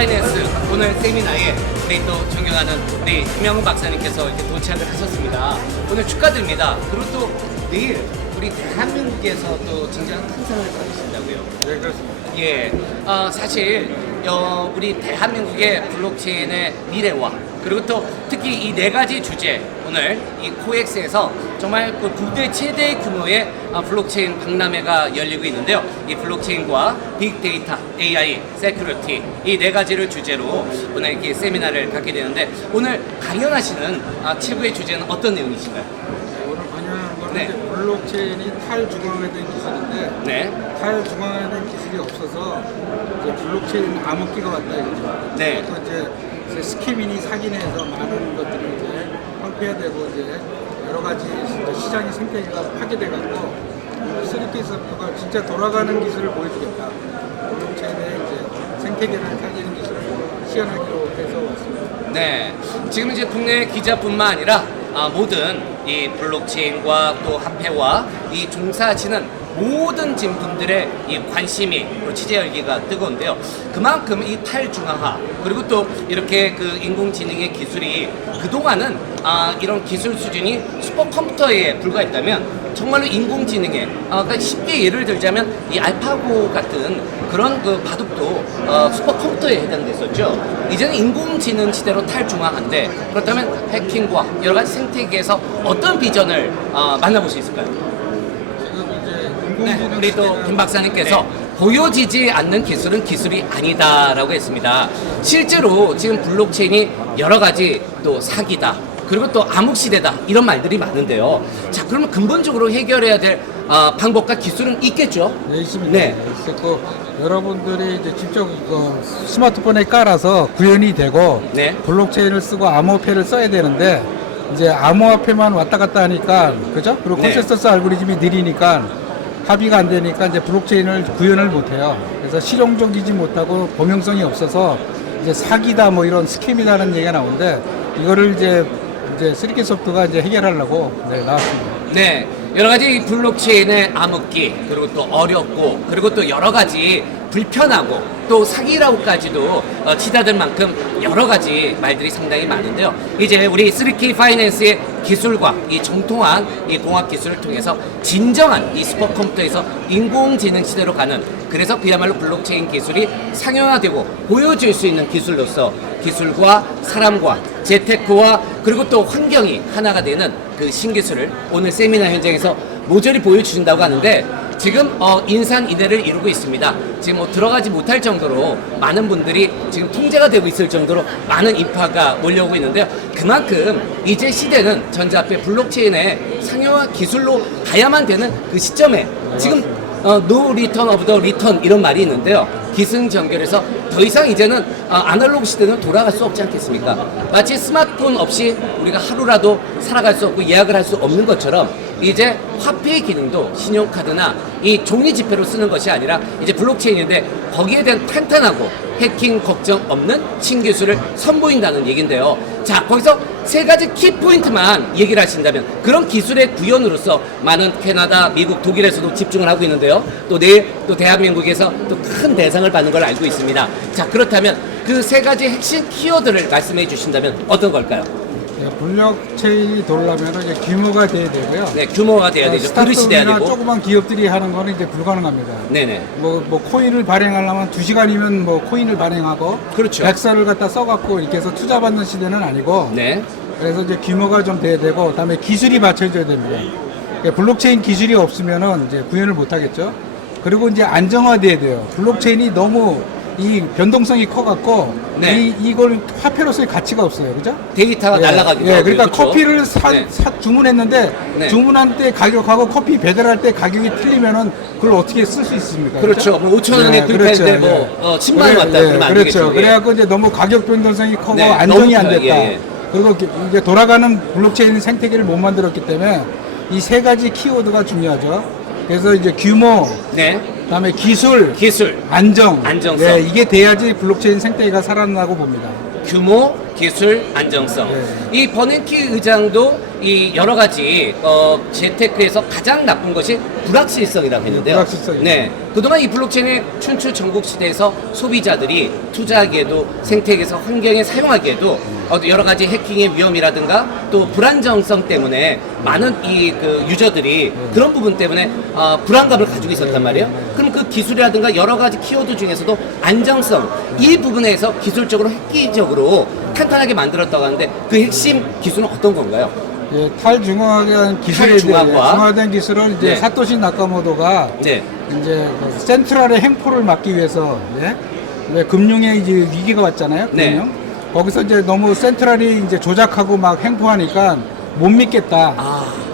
파이낸스 오늘 세미나에 우리 또 존경하는 우리 김영훈 박사님께서 이렇게 도착을 하셨습니다. 오늘 축하드립니다. 그리고 또 내일 우리 대한민국에서 또 진정한 큰 상을 받으신다고요. 네, 그렇습니다. 예, 사실 우리 대한민국의 블록체인의 미래와 그리고 또 특히 이 네 가지 주제 오늘 이 코엑스에서 정말 그 국내 최대 규모의 블록체인 박람회가 열리고 있는데요. 이 블록체인과 빅데이터, AI, 세큐리티 이 네 가지를 주제로 오늘 이렇게 세미나를 갖게 되는데 오늘 강연하시는 최고의 주제는 어떤 내용이신가요? 오늘 강연하는 거는 네. 이제 블록체인이 탈중앙화된 기술인데 네, 탈중앙화된 기술이 없어서 이제 블록체인 암흑기가 왔다 이거죠. 네. 또 이제 스키밍이 사기내서 많은 것들이 이제 황폐화되고 이제 여러 가지 시장의 생태계가 파괴돼갖고 3D 소프트가 진짜 돌아가는 기술을 보여주겠다. 블록체인의 이제 생태계를 살리는 기술을 시연하기로 해서 왔습니다. 네. 지금 이제 국내 기자뿐만 아니라 모든 이 블록체인과 또 화폐와 이 종사하시는 모든 분들의 이 관심이 또 취재 열기가 뜨거운데요. 그만큼 이 탈중앙화 그리고 또 이렇게 그 인공지능의 기술이 그동안은 이런 기술 수준이 슈퍼컴퓨터에 불과했다면 정말로 인공지능에 그러니까 쉽게 예를 들자면 이 알파고 같은 그런 그 바둑도 슈퍼컴퓨터에 해당됐었죠. 이제는 인공지능 시대로 탈중앙한데 그렇다면 해킹과 여러 가지 생태계에서 어떤 비전을 만나볼 수 있을까요? 지금 이제 네, 인공지능 우리 또 시대는 김 박사님께서 보여지지 않는 기술은 기술이 아니다라고 했습니다. 실제로 지금 블록체인이 여러 가지 또 사기다. 그리고 또 암흑시대다 이런 말들이 많은데요. 자, 그러면 근본적으로 해결해야 될 방법과 기술은 있겠죠? 네, 있습니다. 네. 있었고 여러분들이 이제 직접 이거 스마트폰에 깔아서 구현이 되고 네. 블록체인을 쓰고 암호화폐를 써야 되는데 이제 암호화폐만 왔다 갔다 하니까 그죠? 그리고 네. 컨센서스 알고리즘이 느리니까 합의가 안 되니까 이제 블록체인을 구현을 못 해요. 그래서 실용적이지 못하고 범용성이 없어서 이제 사기다 뭐 이런 스캠이라는 얘기가 나오는데 이거를 이제 3D 소프트가 이제 해결하려고 나왔습니다. 네, 여러 가지 블록체인의 암흑기 그리고 또 어렵고 그리고 또 여러 가지 불편하고 또 사기라고까지도 치닫을 만큼 여러 가지 말들이 상당히 많은데요. 이제 우리 3K 파이낸스의 기술과 이 정통한 이 공학 기술을 통해서 진정한 이 슈퍼컴퓨터에서 인공지능 시대로 가는 그래서 그야말로 블록체인 기술이 상용화되고 보여줄 수 있는 기술로서 기술과 사람과 재테크와 그리고 또 환경이 하나가 되는 그 신기술을 오늘 세미나 현장에서 모조리 보여주신다고 하는데 지금 인산인해를 이루고 있습니다. 지금 뭐 들어가지 못할 정도로 많은 분들이 지금 통제가 되고 있을 정도로 많은 인파가 몰려오고 있는데요. 그만큼 이제 시대는 전자화폐 블록체인의 상용화 기술로 가야만 되는 그 시점에 지금 no return of the return 이런 말이 있는데요. 기승전결해서 더 이상 이제는 아날로그 시대는 돌아갈 수 없지 않겠습니까? 마치 스마트폰 없이 우리가 하루라도 살아갈 수 없고 예약을 할 수 없는 것처럼 이제 화폐의 기능도 신용카드나 이 종이 지폐로 쓰는 것이 아니라 이제 블록체인인데 거기에 대한 탄탄하고 해킹 걱정 없는 신기술을 선보인다는 얘기인데요. 자, 거기서 세 가지 키포인트만 얘기를 하신다면 그런 기술의 구현으로서 많은 캐나다, 미국, 독일에서도 집중을 하고 있는데요. 또 내일 또 대한민국에서 또 큰 대상을 받는 걸 알고 있습니다. 자, 그렇다면 그 세 가지 핵심 키워드를 말씀해 주신다면 어떤 걸까요? 네, 블록체인이 돌려면 이제 규모가 돼야 되고요. 네, 규모가 돼야 되죠. 그릇이 돼야 스타트업이나 되고. 조그만 기업들이 하는 거는 이제 불가능합니다. 네네. 뭐 코인을 발행하려면 2시간이면 뭐 코인을 발행하고 그렇죠. 백서를 갖다 써갖고 이렇게 해서 투자받는 시대는 아니고 네. 그래서 이제 규모가 좀 돼야 되고 그다음에 기술이 받쳐줘야 됩니다. 그러니까 블록체인 기술이 없으면은 이제 구현을 못 하겠죠. 그리고 이제 안정화돼야 돼요. 블록체인이 너무 이 변동성이 커갖고 네. 이걸 화폐로서의 가치가 없어요, 그죠? 데이터가 날아가기도 예, 하고요. 그러니까 그렇죠? 커피를 네. 주문했는데 네. 주문한 때 가격하고 커피 배달할 때 가격이 틀리면은 그걸 어떻게 쓸 수 있습니까? 그렇죠. 뭐 5천 원에 구입했는데 뭐 10만 원 왔다 그러면 안 그렇죠. 되겠죠. 예. 그래갖고 이제 너무 가격 변동성이 크고 네, 안정이 안 너무 됐다. 커요. 예, 예. 그리고 이제 돌아가는 블록체인 생태계를 못 만들었기 때문에 이 세 가지 키워드가 중요하죠. 그래서 이제 규모, 네. 그다음에 기술, 안정, 안정성. 네, 이게 돼야지 블록체인 생태계가 살아나고 봅니다. 규모, 기술, 안정성. 네. 이 버냉키 의장도 이 여러 가지 재테크에서 가장 나쁜 것이 불확실성이라고 했는데요. 불확실성이요. 네, 그동안 이 블록체인의 춘추 전국 시대에서 소비자들이 투자하기에도 생태계에서 환경에 사용하기에도 여러 가지 해킹의 위험이라든가 또 불안정성 때문에 많은 이 그 유저들이 그런 부분 때문에 불안감을 가지고 있었단 말이에요. 그럼 그 기술이라든가 여러 가지 키워드 중에서도 안정성 이 부분에서 기술적으로 획기적으로 탄탄하게 만들었다고 하는데 그 핵심 기술은 어떤 건가요? 예, 탈중앙화된 기술에 탈중앙화. 중화된 기술은 이제 네. 사토시 나카모토가 네, 이제 그 센트럴의 횡포를 막기 위해서 왜 금융에 이제 위기가 왔잖아요. 네. 금융. 거기서 이제 너무 센트럴이 이제 조작하고 막 횡포하니까 못 믿겠다.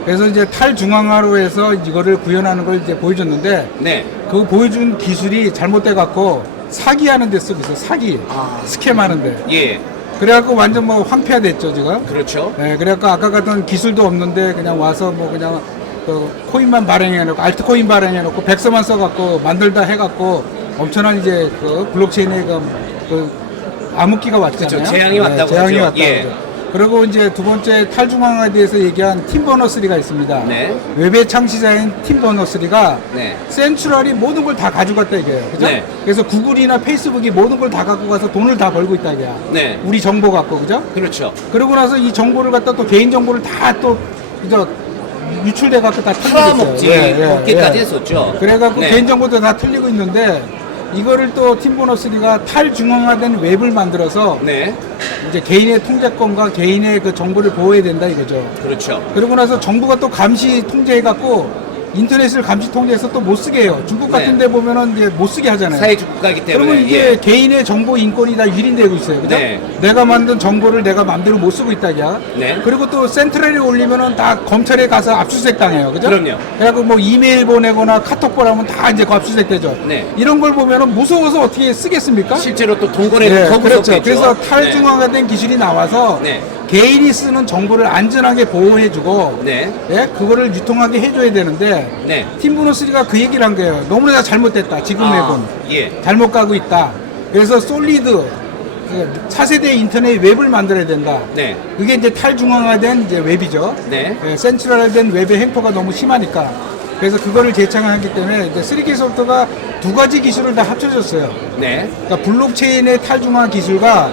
그래서 이제 탈중앙화로 해서 이거를 구현하는 걸 이제 보여줬는데 네, 그 보여준 기술이 잘못돼 갖고 사기하는 데 쓰고 있어. 사기. 스캠하는데. 예, 그래갖고 완전 뭐 황폐화됐죠 지금. 그렇죠. 네, 그래갖고 아까 같은 기술도 없는데 그냥 와서 뭐 그냥 그 코인만 발행해놓고 알트코인 발행해놓고 백서만 써갖고 만들다 해갖고 엄청난 이제 그 블록체인에 그 암흑기가 왔잖아요. 그렇죠. 재앙이 왔다고 재앙이 하죠. 왔다고 예. 하죠. 그리고 이제 두 번째 탈중앙화에 대해서 얘기한 팀 버너스리가 있습니다. 네. 웹의 창시자인 팀 버너스리가 네. 센츄럴이 모든 걸 다 가져갔다 이게요. 그죠? 네. 그래서 구글이나 페이스북이 모든 걸 다 갖고 가서 돈을 다 벌고 있다 이게야. 네. 우리 정보 갖고 그죠? 그렇죠. 그러고 나서 이 정보를 갖다 또 개인 정보를 다 또 그저 유출돼 갖고 다 틀리고 팔아먹지 있어요. 먹기까지 했었죠. 그래갖고 네. 개인 정보도 다 틀리고 있는데 이거를 또 팀보너스리가 탈중앙화된 웹을 만들어서 네, 이제 개인의 통제권과 개인의 그 정보를 보호해야 된다 이거죠. 그렇죠. 그러고 나서 정부가 또 감시 통제해갖고 인터넷을 감시 통제해서 또 못 쓰게 해요. 중국 같은 네. 데 보면은 이제 못 쓰게 하잖아요. 사회주국가이기 때문에. 그러면 이게 개인의 정보 인권이 다 유린되고 있어요. 그죠? 네. 내가 만든 정보를 내가 마음대로 못 쓰고 있다기야. 네. 그리고 또 센트럴에 올리면은 다 검찰에 가서 압수수색 당해요. 그죠? 그럼요. 그래갖고 뭐 이메일 보내거나 카톡 보내면 다 이제 압수수색 되죠. 네. 이런 걸 보면은 무서워서 어떻게 쓰겠습니까? 실제로 또 동거래는 네, 더 그렇죠. 무섭겠죠. 그래서 탈중앙화된 기술이 나와서 네. 개인이 쓰는 정보를 안전하게 보호해주고 네. 예? 그거를 유통하게 해줘야 되는데 네. 팀브노스리가 그 얘기를 한 거예요. 너무나 잘못됐다. 지금 웹은. 예. 잘못 가고 있다. 그래서 솔리드 그 차세대 인터넷 웹을 만들어야 된다. 네. 그게 이제 탈중앙화된 이제 웹이죠. 네. 센트럴화된 웹의 횡포가 너무 심하니까. 그래서 그거를 제창하기 때문에 이제 3K 소프트가 두 가지 기술을 다 합쳐줬어요. 네. 그러니까 블록체인의 탈중앙 기술과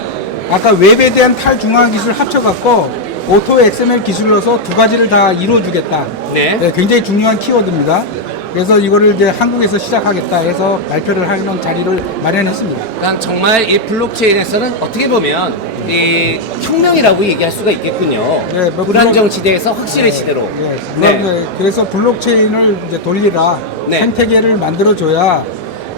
아까 웹에 대한 탈중앙 기술 합쳐갖고 오토 XML 기술로서 두 가지를 다 이루어주겠다. 네. 네, 굉장히 중요한 키워드입니다. 그래서 이거를 이제 한국에서 시작하겠다 해서 발표를 하는 자리를 마련했습니다. 그러니까 정말 이 블록체인에서는 어떻게 보면 이 혁명이라고 얘기할 수가 있겠군요. 네, 뭐 불안정 시대에서 확실의 시대로. 네. 그래서 블록체인을 이제 돌리라 네. 생태계를 만들어줘야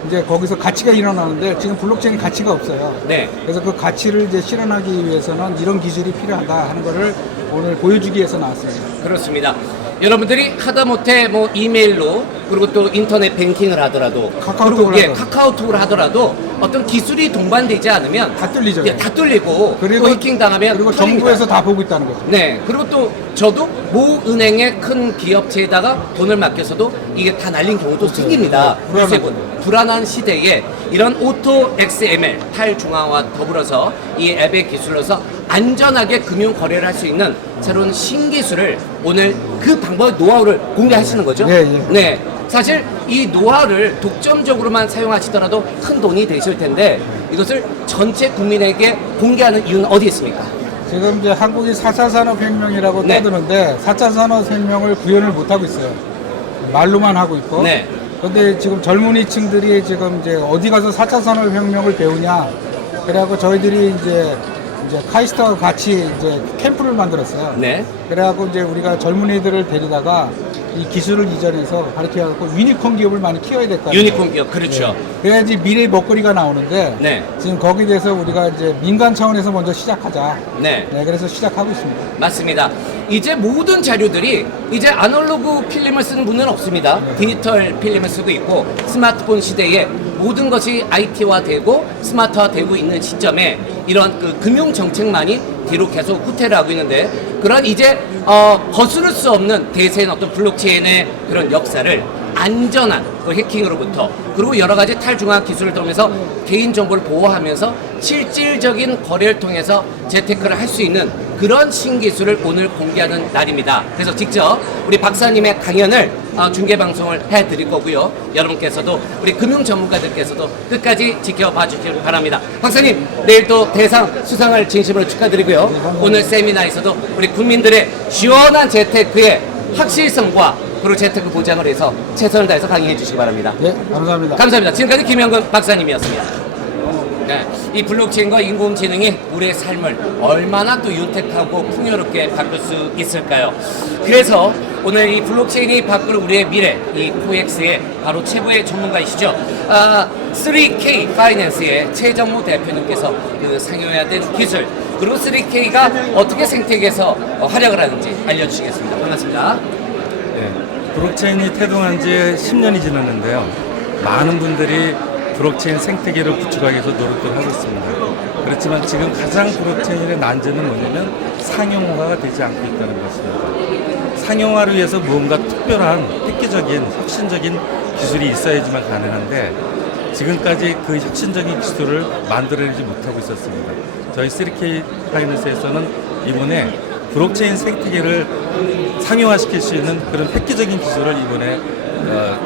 이제 거기서 가치가 일어나는데 지금 블록체인 가치가 없어요. 네. 그래서 그 가치를 이제 실현하기 위해서는 이런 기술이 필요하다 하는 거를 오늘 보여주기 위해서 나왔습니다. 그렇습니다. 여러분들이 하다못해 뭐 이메일로 그리고 또 인터넷 뱅킹을 하더라도 카카오톡을 그리고 하더라도. 카카오톡을 하더라도 어떤 기술이 동반되지 않으면 다 뚫리죠. 예, 다 뚫리고 그리고 또 해킹 당하면 그리고 털립니다. 정부에서 다 보고 있다는 거죠. 네, 그리고 또 저도 모 은행의 큰 기업체에다가 돈을 맡겨서도 이게 다 날린 경우도 생깁니다. 네, 요새 불안하죠. 불안한 시대에 이런 오토 XML 탈중앙화 더불어서 이 앱의 기술로서 안전하게 금융 거래를 할 수 있는 새로운 신기술을 오늘 그 방법의 노하우를 공개하시는 거죠? 네, 예. 네. 사실 이 노하우를 독점적으로만 사용하시더라도 큰 돈이 되실 텐데 이것을 전체 국민에게 공개하는 이유는 어디에 있습니까? 지금 이제 한국이 4차 산업혁명이라고 네. 떠드는데 4차 산업혁명을 구현을 못하고 있어요. 말로만 하고 있고. 네. 근데 지금 젊은이층들이 지금 이제 어디 가서 4차 산업혁명을 배우냐. 그래갖고 저희들이 이제 카이스트와 같이 이제 캠프를 만들었어요. 네. 그래갖고 이제 우리가 젊은이들을 데리다가 이 기술을 이전해서 가르쳐갖고 유니콘 기업을 많이 키워야 될 거 아니에요. 유니콘 기업, 그렇죠. 그래야지 미래의 먹거리가 나오는데 네. 지금 거기에 대해서 우리가 이제 민간 차원에서 먼저 시작하자. 네. 네, 그래서 시작하고 있습니다. 맞습니다. 이제 모든 자료들이 이제 아날로그 필름을 쓰는 분은 없습니다. 디지털 필름을 쓰고 있고 스마트폰 시대에 모든 것이 IT화되고 스마트화되고 있는 시점에 이런 그 금융 정책만이 뒤로 계속 후퇴를 하고 있는데 그런 이제 거스를 수 없는 대세인 어떤 블록체인의 그런 역사를 안전한 그 해킹으로부터 그리고 여러 가지 탈중앙 기술을 통해서 개인 정보를 보호하면서 실질적인 거래를 통해서 재테크를 할 수 있는 그런 신기술을 오늘 공개하는 날입니다. 그래서 직접 우리 박사님의 강연을 중계방송을 해드릴 거고요. 여러분께서도 우리 금융 전문가들께서도 끝까지 지켜봐 주시길 바랍니다. 박사님, 내일 또 대상 수상을 진심으로 축하드리고요. 오늘 세미나에서도 우리 국민들의 시원한 재테크의 확실성과 그리고 재테크 보장을 해서 최선을 다해서 강의해 주시기 바랍니다. 네, 감사합니다. 감사합니다. 지금까지 김영근 박사님이었습니다. 네, 이 블록체인과 인공지능이 우리의 삶을 얼마나 또 윤택하고 풍요롭게 바꿀 수 있을까요? 그래서 오늘 이 블록체인이 바꿀 우리의 미래, 이 포엑스의 바로 최고의 전문가이시죠. 3K 파이낸스의 최정무 대표님께서 그 상용해야 될 기술, 그리고 3K가 어떻게 생태계에서 활약을 하는지 알려주시겠습니다. 반갑습니다. 네, 블록체인이 태동한 지 10년이 지났는데요. 많은 분들이 블록체인 생태계를 구축하기 위해서 노력을 하고 있습니다. 그렇지만 지금 가장 블록체인의 난제는 뭐냐면 상용화가 되지 않고 있다는 것입니다. 상용화를 위해서 무언가 특별한 획기적인 혁신적인 기술이 있어야지만 가능한데 지금까지 그 혁신적인 기술을 만들어내지 못하고 있었습니다. 저희 3K 파이낸스에서는 이번에 블록체인 생태계를 상용화시킬 수 있는 그런 획기적인 기술을 이번에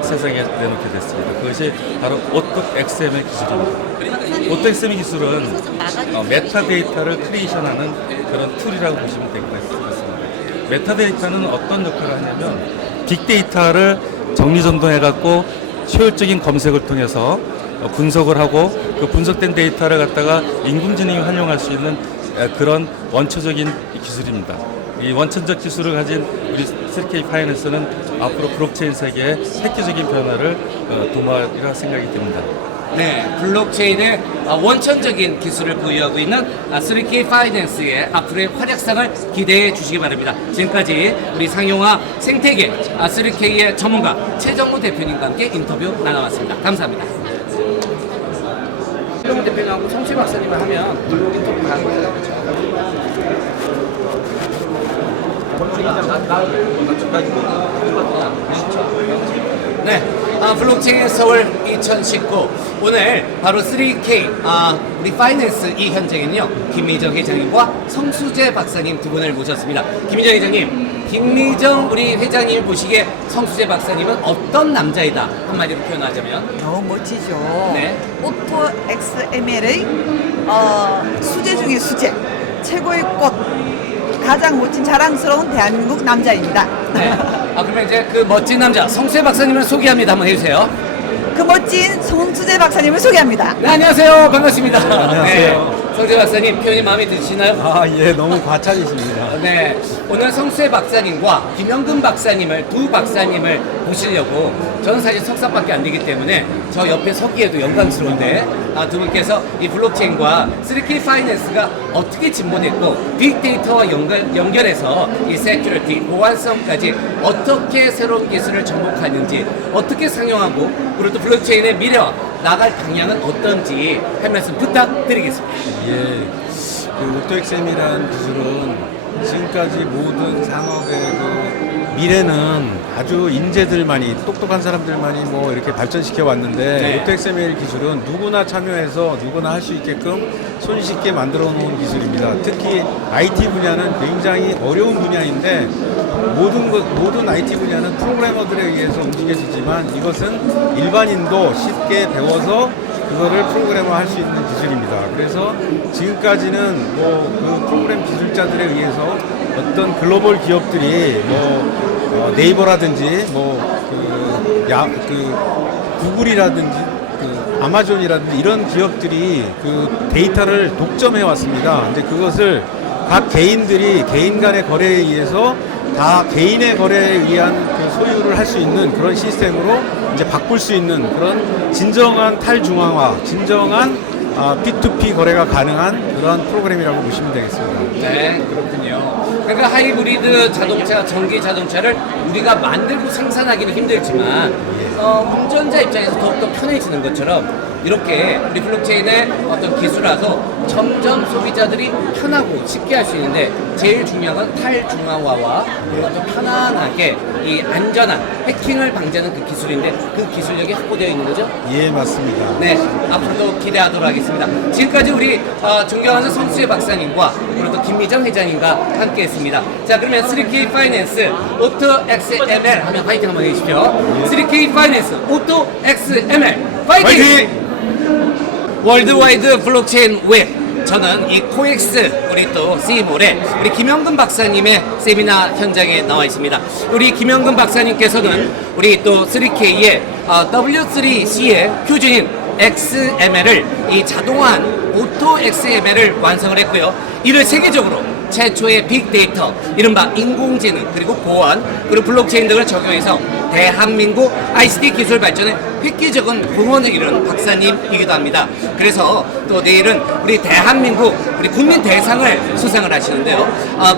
세상에 내놓게 됐습니다. 그것이 바로 오톡 XML 기술입니다. 오톡 XML 기술은 메타데이터를 크리에이션하는 그런 툴이라고 보시면 될 것 같습니다. 메타데이터는 어떤 역할을 하냐면 빅데이터를 정리정돈해갖고 효율적인 검색을 통해서 분석을 하고 그 분석된 데이터를 갖다가 인공지능이 활용할 수 있는 그런 원초적인 기술입니다. 이 원천적 기술을 가진 우리 3K 파이낸스는 앞으로 블록체인 세계의 획기적인 변화를 도모하리라 생각이 듭니다. 네, 블록체인의 원천적인 기술을 보유하고 있는 3K 파이낸스의 앞으로의 활약상을 기대해 주시기 바랍니다. 지금까지 우리 상용화 생태계 3K의 전문가 최정무 대표님과 함께 인터뷰 나눠봤습니다. 감사합니다. 최정무 대표님하고 성취 박사님을 하면 인터뷰 가는 거죠. 네, 블록체인 서울 2019 오늘 바로 3K 우리 파이낸스 이 현장에는요 김미정 회장님과 성수재 박사님 두 분을 모셨습니다. 김미정 회장님, 김미정 우리 회장님 보시기에 성수재 박사님은 어떤 남자이다 한마디로 표현하자면? 너무 멋지죠. 네. 오토 XML의 수제 중의 수제, 최고의 꽃, 가장 멋진 자랑스러운 대한민국 남자입니다. 네. 그러면 이제 그 멋진 남자 성수재 박사님을 소개합니다. 한번 해주세요. 그 멋진 성수재 박사님을 소개합니다. 네, 안녕하세요. 반갑습니다. 안녕하세요. 네, 성수재 박사님 표현이 마음에 드시나요? 예, 너무 과찬이십니다. 네, 오늘 성수재 박사님과 김영근 박사님을 두 박사님을 보시려고 저는 사실 석사밖에 안 되기 때문에 저 옆에 서기에도 영광스러운데 두 분께서 이 블록체인과 3K 파이낸스가 어떻게 진보됐고 빅데이터와 연결해서 이 세큐리티, 보안성까지 어떻게 새로운 기술을 접목하는지 어떻게 상용하고 그리고 또 블록체인의 미래와 나갈 방향은 어떤지 할 말씀 부탁드리겠습니다. 예, 그 오토엑셈이라는 기술은 지금까지 모든 산업의 그 미래는 아주 인재들만이 똑똑한 사람들만이 뭐 이렇게 발전시켜 왔는데 네. 오토엑셈엘 기술은 누구나 참여해서 누구나 할 수 있게끔 손쉽게 만들어 놓은 기술입니다. 특히 IT 분야는 굉장히 어려운 분야인데 모든 IT 분야는 프로그래머들에 의해서 움직여지지만 이것은 일반인도 쉽게 배워서 그거를 프로그래머 할 수 있는 기술입니다. 그래서 지금까지는 뭐 그 프로그램 기술자들에 의해서 어떤 글로벌 기업들이 뭐 네이버라든지 구글이라든지 아마존이라든지 이런 기업들이 그 데이터를 독점해 왔습니다. 이제 그것을 각 개인들이 개인 간의 거래에 의해서 다 개인의 거래에 의한 그 소유를 할 수 있는 그런 시스템으로 이제 바꿀 수 있는 그런 진정한 탈중앙화, 진정한 P2P 거래가 가능한 그런 프로그램이라고 보시면 되겠습니다. 네, 그렇군요. 그러니까 하이브리드 자동차, 전기 자동차를 우리가 만들고 생산하기는 힘들지만 운전자 입장에서 더욱더 편해지는 것처럼 이렇게 우리 블록체인의 어떤 기술화도 점점 소비자들이 편하고 쉽게 할 수 있는데 제일 중요한 건 탈중앙화와 그리고 또 편안하게 이 안전한 해킹을 방지하는 그 기술인데 그 기술력이 확보되어 있는 거죠? 예, 맞습니다. 네, 앞으로도 기대하도록 하겠습니다. 지금까지 우리 존경하는 성수재 박사님과 그리고 또 또 김미정 회장님과 함께했습니다. 자, 그러면 3K 파이낸스 오토 XML 하면 파이팅 한번 해주십시오. 3K 파이낸스 오토 XML 파이팅! 월드와이드 블록체인 웹. 저는 이 코엑스 우리 또 C몰에 우리 김영근 박사님의 세미나 현장에 나와 있습니다. 우리 김영근 박사님께서는 우리 또 3K의 W3C의 표준인 XML을 이 자동화한 오토 XML을 완성을 했고요. 이를 세계적으로 최초의 빅데이터, 이른바 인공지능, 그리고 보안, 그리고 블록체인 등을 적용해서 대한민국 ICT 기술 발전에 획기적인 공헌을 이룬 박사님이기도 합니다. 그래서 또 내일은 우리 대한민국 우리 국민 대상을 수상을 하시는데요.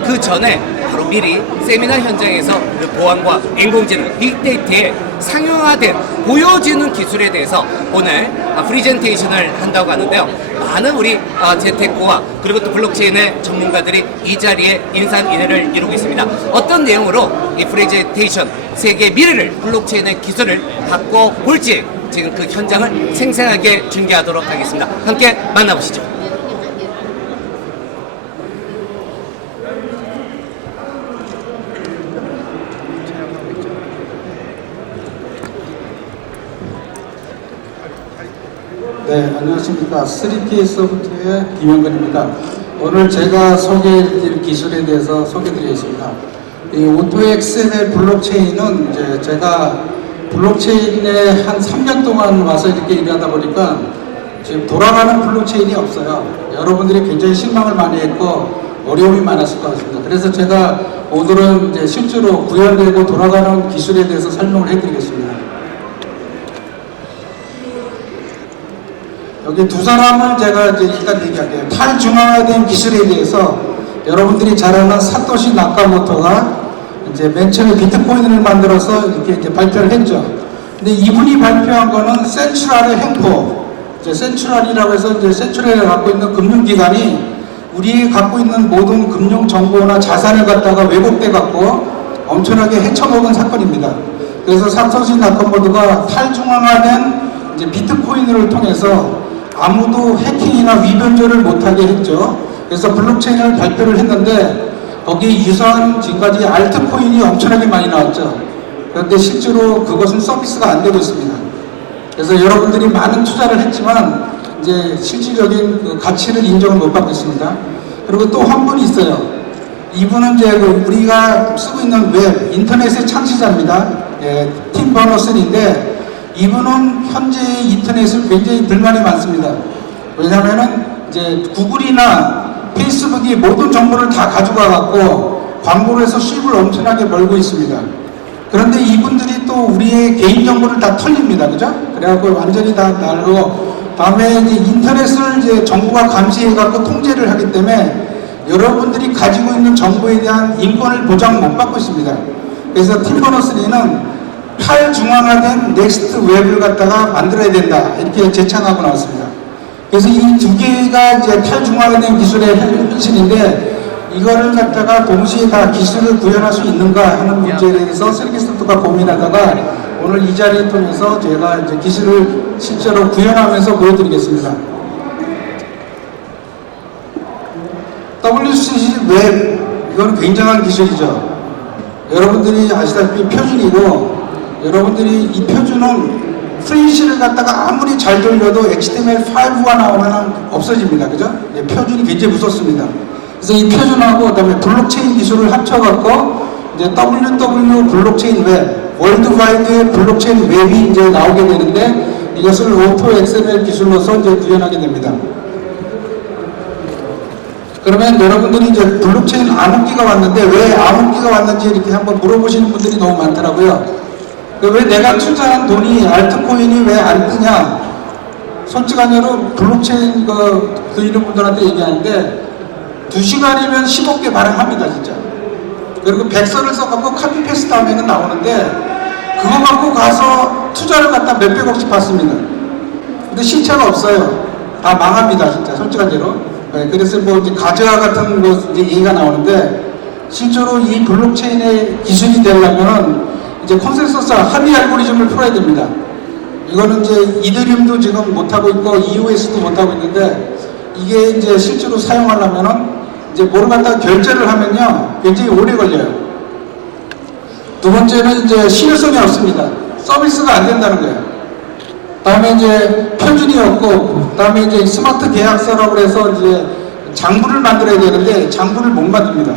그 전에 바로 미리 세미나 현장에서 그 보안과 인공지능, 빅데이터의 상용화된 보여지는 기술에 대해서 오늘 프리젠테이션을 한다고 하는데요. 많은 우리 재테크와 그리고 또 블록체인의 전문가들이 이 자리에 인산인해를 이루고 있습니다. 어떤 내용으로 이 프레젠테이션 세계의 미래를 블록체인의 기술을 바꿔볼지 지금 그 현장을 생생하게 중계하도록 하겠습니다. 함께 만나보시죠. 네, 안녕하십니까. 3K 소프트의 김영근입니다. 오늘 제가 소개해드릴 기술에 대해서 소개드리겠습니다. 이 오토 XML 블록체인은 이제 제가 블록체인에 한 3년 동안 와서 이렇게 일하다 보니까 지금 돌아가는 블록체인이 없어요. 여러분들이 굉장히 실망을 많이 했고 어려움이 많았을 것 같습니다. 그래서 제가 오늘은 이제 실제로 구현되고 돌아가는 기술에 대해서 설명을 해드리겠습니다. 여기 두 사람을 제가 이제 일단 얘기할게요. 탈중앙화된 기술에 대해서 여러분들이 잘 아는 사토시 나카모토가 이제 맨 처음에 비트코인을 만들어서 이렇게 이제 발표를 했죠. 근데 이분이 발표한 거는 센츄럴의 횡포, 이제 센츄럴이라고 해서 이제 센츄럴을 갖고 있는 금융기관이 우리 갖고 있는 모든 금융 정보나 자산을 갖다가 왜곡돼 갖고 엄청나게 헤쳐먹은 사건입니다. 그래서 사토시 나카모토가 탈중앙화된 이제 비트코인을 통해서 아무도 해킹이나 위변조를 못하게 했죠. 그래서 블록체인을 발표를 했는데 거기에 유사한 지금까지 알트코인이 엄청나게 많이 나왔죠. 그런데 실제로 그것은 서비스가 안 되고 있습니다. 그래서 여러분들이 많은 투자를 했지만 이제 실질적인 그 가치를 인정을 못 받고 있습니다. 그리고 또 한 분이 있어요. 이분은 이제 우리가 쓰고 있는 웹, 인터넷의 창시자입니다. 예, 팀 버너슨인데 이분은 현재 인터넷을 굉장히 불만이 많습니다. 왜냐하면은 이제 구글이나 페이스북이 모든 정보를 다 가져가 갖고 광고를 해서 수입을 엄청나게 벌고 있습니다. 그런데 이분들이 또 우리의 개인 정보를 다 털립니다. 그죠? 그래갖고 완전히 다 날고 다음에 이제 인터넷을 이제 정부가 감시해 갖고 통제를 하기 때문에 여러분들이 가지고 있는 정보에 대한 인권을 보장 못 받고 있습니다. 그래서 팀 버너스리는 탈중앙화된 넥스트 웹을 갖다가 만들어야 된다 이렇게 제창하고 나왔습니다. 그래서 이 두 개가 이제 탈중앙화된 기술의 현실인데 이거를 갖다가 동시에 다 기술을 구현할 수 있는가 하는 문제에 대해서 3K 소프트가 고민하다가 오늘 이 자리를 통해서 제가 이제 기술을 실제로 구현하면서 보여드리겠습니다. WCC 웹 이건 굉장한 기술이죠. 여러분들이 아시다시피 표준이고 여러분들이 이 표준은 프레시를 갖다가 아무리 잘 돌려도 HTML5가 나오면 없어집니다. 그죠? 예, 표준이 굉장히 무섭습니다. 그래서 이 표준하고 그다음에 블록체인 기술을 합쳐갖고 이제 WW 블록체인 웹, 월드와이드 블록체인 웹이 이제 나오게 되는데 이것을 오토 XML 기술로서 이제 구현하게 됩니다. 그러면 여러분들이 이제 블록체인 암흑기가 왔는데 왜 암흑기가 왔는지 이렇게 한번 물어보시는 분들이 너무 많더라고요. 왜 내가 투자한 돈이 알트코인이 왜 안 뜨냐? 솔직한대로 블록체인 이런 분들한테 얘기하는데 2시간이면 15개 발행합니다 진짜. 그리고 백서를 써갖고 카피 페이스트 하면 나오는데 그거 갖고 가서 투자를 갖다 몇백억씩 받습니다. 근데 실체가 없어요. 다 망합니다 진짜 솔직한대로. 네, 그래서 뭐 이제 가즈아 같은 거 이제 얘기가 나오는데 실제로 이 블록체인의 기술이 되려면은 이제 컨센서스 합의 알고리즘을 풀어야 됩니다. 이거는 이제 이더리움도 지금 못하고 있고 EOS도 못하고 있는데 이게 이제 실제로 사용하려면은 이제 뭐를 갖다가 결제를 하면요 굉장히 오래 걸려요. 두 번째는 이제 신뢰성이 없습니다. 서비스가 안 된다는 거예요. 다음에 이제 표준이 없고, 다음에 이제 스마트 계약서라고 해서 이제 장부를 만들어야 되는데 장부를 못 만듭니다.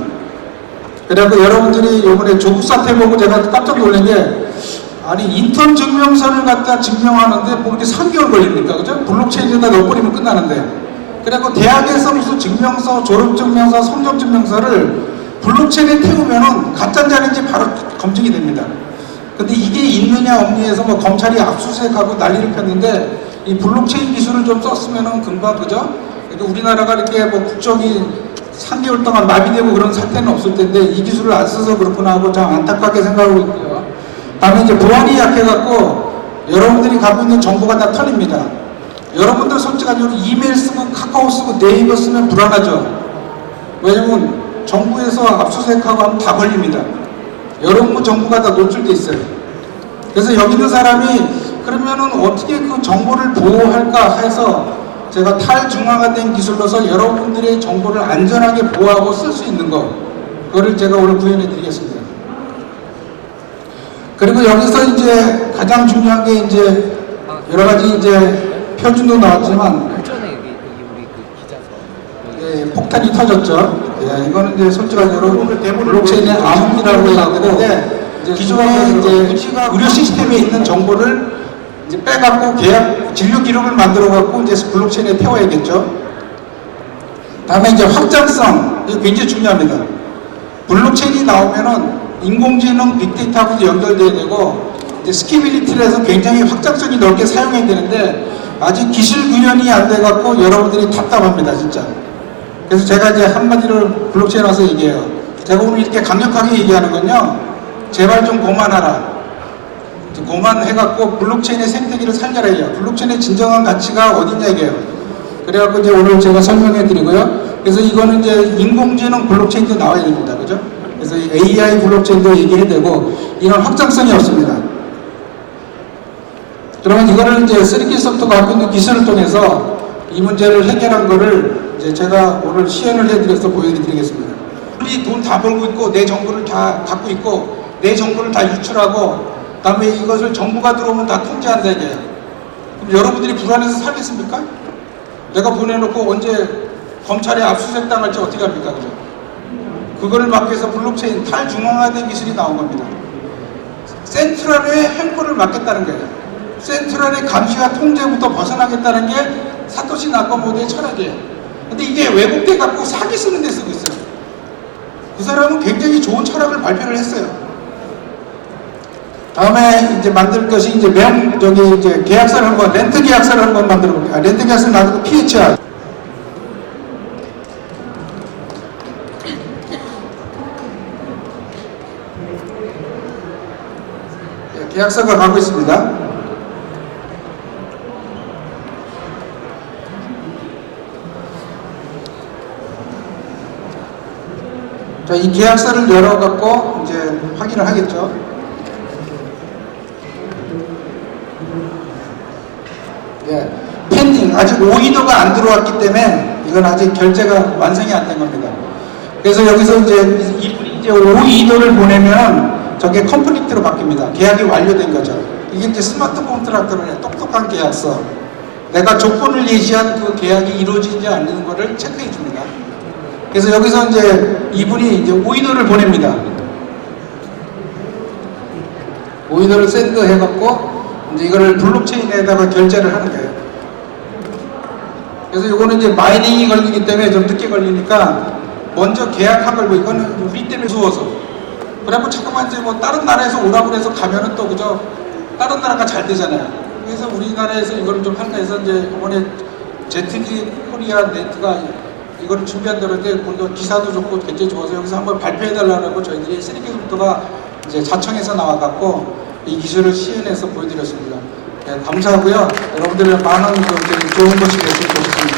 그래갖고 여러분들이 이번에 조국 사태 보고 제가 깜짝 놀란 게, 아니 인턴 증명서를 갖다 증명하는데 뭐 이렇게 3개월 걸립니까? 그죠? 블록체인에다 넣어버리면 끝나는데. 그래갖고 대학에서 무슨 증명서, 졸업증명서, 성적증명서를 블록체인에 태우면은 가짜인지 바로 검증이 됩니다. 근데 이게 있느냐 없느냐에서 뭐 검찰이 압수수색하고 난리를 폈는데, 이 블록체인 기술을 좀 썼으면은 금방, 그죠? 그러니까 우리나라가 이렇게 뭐 국정이 3개월 동안 마비되고 그런 사태는 없을 텐데 이 기술을 안 써서 그렇구나 하고 참 안타깝게 생각하고 있고요. 다음에 이제 보안이 약해갖고 여러분들이 갖고 있는 정보가 다 털립니다. 여러분들 솔직하게 이메일 쓰고 카카오 쓰고 네이버 쓰면 불안하죠. 왜냐면 정부에서 압수수색하고 하면 다 걸립니다. 여러분 정보가 다 노출돼 있어요. 그래서 여기 있는 사람이 그러면은 어떻게 그 정보를 보호할까 해서 제가 탈중앙화된 기술로서 여러분들의 정보를 안전하게 보호하고 쓸 수 있는 거, 그거를 제가 오늘 구현해 드리겠습니다. 그리고 여기서 이제 가장 중요한 게 이제 여러 가지 이제 표준도 나왔지만, 예, 폭탄이 터졌죠. 예, 이거는 이제 솔직하게 여러분 블록체인의 암흑이라고 하는데, 기존에 이제 의료 시스템에 있는 정보를 이제 빼갖고 계약 진료 기록을 만들어갖고 이제 블록체인에 태워야겠죠. 다음에 이제 확장성, 이거 굉장히 중요합니다. 블록체인이 나오면은 인공지능 빅데이터하고도 연결돼야 되고, 이제 스케일리티를 해서 굉장히 확장성이 넓게 사용해야 되는데 아직 기술 구현이 안 돼갖고 여러분들이 답답합니다, 진짜. 그래서 제가 이제 한마디로 블록체인 와서 얘기해요. 제가 오늘 이렇게 강력하게 얘기하는 건요, 제발 좀 고만하라. 고만해갖고 블록체인의 생태계를 살려라 해요. 블록체인의 진정한 가치가 어딨냐 이게요. 그래갖고 이제 오늘 제가 설명해 드리고요. 그래서 이거는 이제 인공지능 블록체인도 나와야 됩니다. 그죠? 그래서 AI 블록체인도 얘기해야 되고, 이런 확장성이 없습니다. 그러면 이거를 이제 3D 소프트가 갖고 있는 기술을 통해서 이 문제를 해결한 거를 이제 제가 오늘 시연을 해드려서 보여드리겠습니다. 우리 돈 다 벌고 있고, 내 정보를 다 갖고 있고, 내 정보를 다 유출하고, 다음에 이것을 정부가 들어오면 다 통제한다 이게요. 그럼 여러분들이 불안해서 살겠습니까? 내가 보내놓고 언제 검찰에 압수수색 당할지 어떻게 합니까? 그죠? 그거를 막기 위해서 블록체인 탈중앙화된 기술이 나온 겁니다. 센트럴의 행보를 막겠다는 거예요. 센트럴의 감시와 통제부터 벗어나겠다는 게 사토시 나카모토의 철학이에요. 근데 이게 왜곡돼 갖고 사기 쓰는 데 쓰고 있어요. 그 사람은 굉장히 좋은 철학을 발표를 했어요. 다음에 이제 만들 것이 이제 이제 계약서를 한번, 렌트 계약서를 한번 만들어 볼게요. 렌트 계약서는 나도 PHR. 계약서가 가고 있습니다. 자, 이 계약서를 열어갖고 이제 확인을 하겠죠. 예, 펜딩, 아직 오이더가 안 들어왔기 때문에 이건 아직 결제가 완성이 안 된 겁니다. 그래서 여기서 이제 이분이 이제 오이더를 보내면 저게 컴플리트로 바뀝니다. 계약이 완료된 거죠. 이게 이제 스마트 콘트랙트를 해, 똑똑한 계약서. 내가 조건을 예시한 그 계약이 이루어지지 않는 것을 체크해 줍니다. 그래서 여기서 이제 이분이 이제 오이더를 보냅니다. 오이더를 샌드 해갖고 이제 이거를 블록체인에다가 결제를 하는 거예요. 그래서 이거는 이제 마이닝이 걸리기 때문에 좀 늦게 걸리니까 먼저 계약한 걸고, 이거는 우리 때문에 무서워서. 그래갖고 잠깐만 이제 뭐 다른 나라에서 오라고 해서 가면은 또 그저 다른 나라가 잘 되잖아요. 그래서 우리나라에서 이걸 좀 할까 해서 이제 이번에 ZD 코리아 네트가 이거를 준비한다는데 오늘 기사도 좋고 굉장히 좋아서 여기서 한번 발표해달라고 저희들이 쓰리기부터가 이제 자청해서 나와갖고 이 기술을 시연해서 보여드렸습니다. 네, 감사하고요. 여러분들의 많은 좋은 것이 됐으면 좋겠습니다.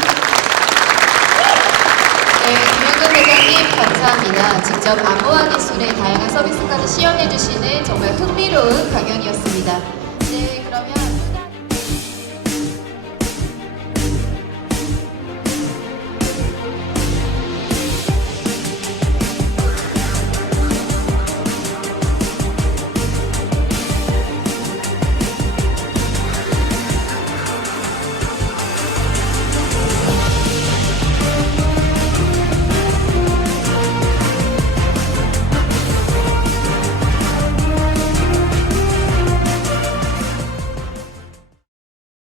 네, 김영근 회장님 감사합니다. 직접 암호화 기술의 다양한 서비스까지 시연해 주시는 정말 흥미로운 강연이었습니다. 네, 그러면